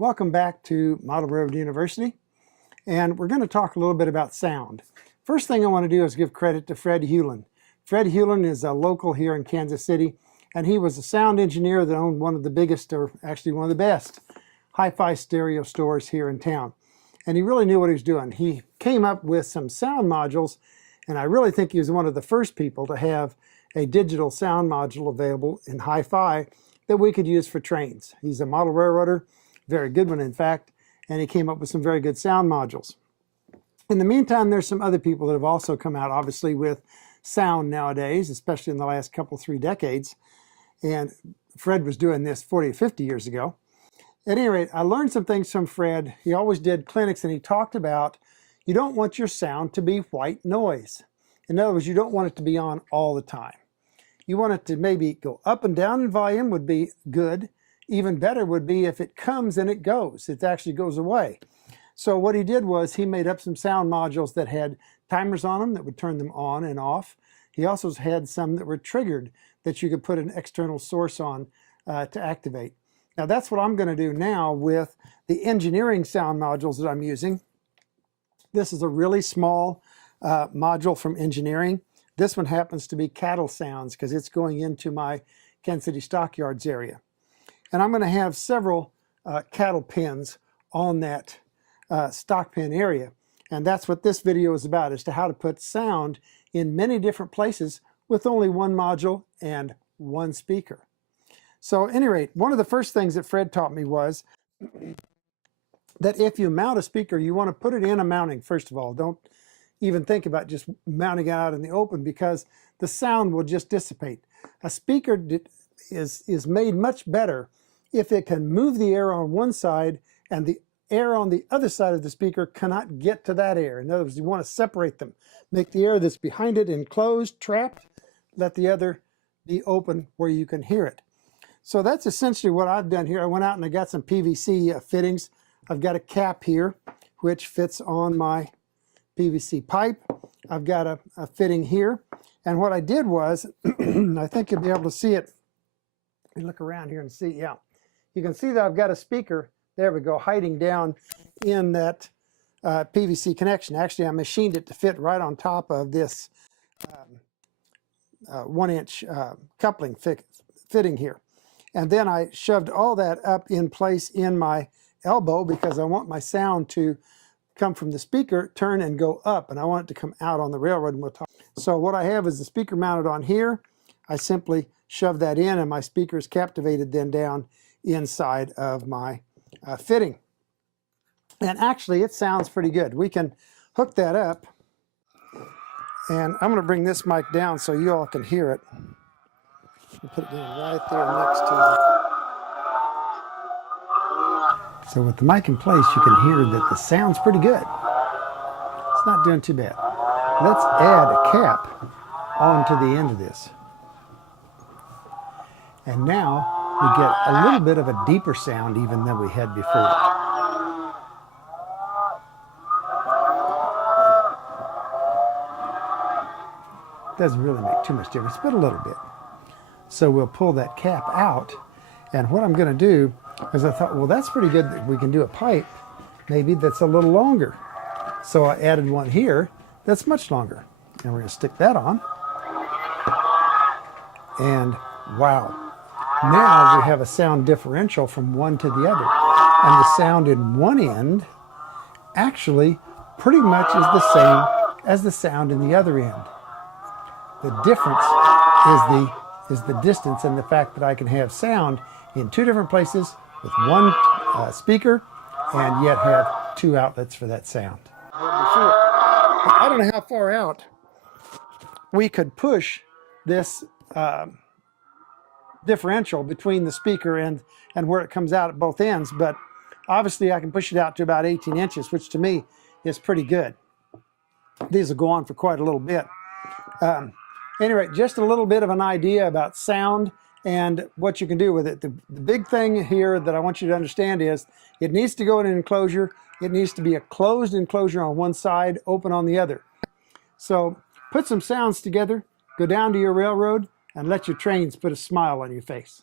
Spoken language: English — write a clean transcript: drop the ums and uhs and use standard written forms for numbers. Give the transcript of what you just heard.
Welcome back to Model Railroad University, and we're going to talk a little bit about sound. First thing I want to do is give credit to Fred Hewlin. Fred Hewlin is a local here in Kansas City, and he was a sound engineer that owned one of the biggest, or actually one of the best, hi-fi stereo stores here in town. And he really knew what he was doing. He came up with some sound modules, and I really think he was one of the first people to have a digital sound module available in hi-fi that we could use for trains. He's a model railroader, very good one in fact, and he came up with some very good sound modules. In the meantime, there's some other people that have also come out obviously with sound nowadays, especially in the last couple, 3 decades. And Fred was doing this 40 or 50 years ago. At any rate, I learned some things from Fred. He always did clinics, and he talked about you don't want your sound to be white noise. In other words, you don't want it to be on all the time. You want it to maybe go up and down in volume would be good. Even better would be if it comes and it goes. It actually goes away. So what he did was he made up some sound modules that had timers on them that would turn them on and off. He also had some that were triggered that you could put an external source on to activate. Now that's what I'm going to do now with the engineering sound modules that I'm using. This is a really small module from engineering. This one happens to be cattle sounds because it's going into my Kansas City stockyards area. And I'm going to have several cattle pens on that stock pen area. And that's what this video is about, as to how to put sound in many different places with only one module and one speaker. So at any rate, one of the first things that Fred taught me was that if you mount a speaker, you want to put it in a mounting, first of all. Don't even think about just mounting it out in the open, because the sound will just dissipate. A speaker is made much better if it can move the air on one side and the air on the other side of the speaker cannot get to that air. In other words, you want to separate them. Make the air that's behind it enclosed, trapped, let the other be open where you can hear it. So that's essentially what I've done here. I went out and I got some PVC fittings. I've got a cap here which fits on my PVC pipe. I've got a fitting here. And what I did was, I think you'll be able to see it. You look around here and see, yeah. You can see that I've got a speaker, there we go, hiding down in that PVC connection. Actually, I machined it to fit right on top of this 1-inch coupling fitting here. And then I shoved all that up in place in my elbow because I want my sound to come from the speaker, turn and go up, and I want it to come out on the railroad, and we'll talk. So what I have is the speaker mounted on here. I simply shove that in, and my speaker is captivated then down inside of my fitting. And actually it sounds pretty good. We can hook that up, and I'm going to bring this mic down so you all can hear it. Put it down right there next to it. So with the mic in place, you can hear that the sound's pretty good. It's not doing too bad. Let's add a cap onto the end of this. And now we get a little bit of a deeper sound even than we had before. Doesn't really make too much difference, but a little bit. So we'll pull that cap out, and what I'm going to do is I thought, well, that's pretty good that we can do a pipe maybe that's a little longer. So I added one here that's much longer, and we're going to stick that on. And wow, now we have a sound differential from one to the other, and the sound in one end actually pretty much is the same as the sound in the other end. The difference is the distance, and the fact that I can have sound in 2 different places with one speaker and yet have 2 outlets for that sound. I don't know how far out we could push this differential between the speaker and where it comes out at both ends, but obviously I can push it out to about 18 inches, which to me is pretty good. These will go on for quite a little bit. Anyway, just a little bit of an idea about sound and what you can do with it. The big thing here that I want you to understand is it needs to go in an enclosure. It needs to be a closed enclosure on one side, open on the other. So put some sounds together, go down to your railroad, and let your trains put a smile on your face.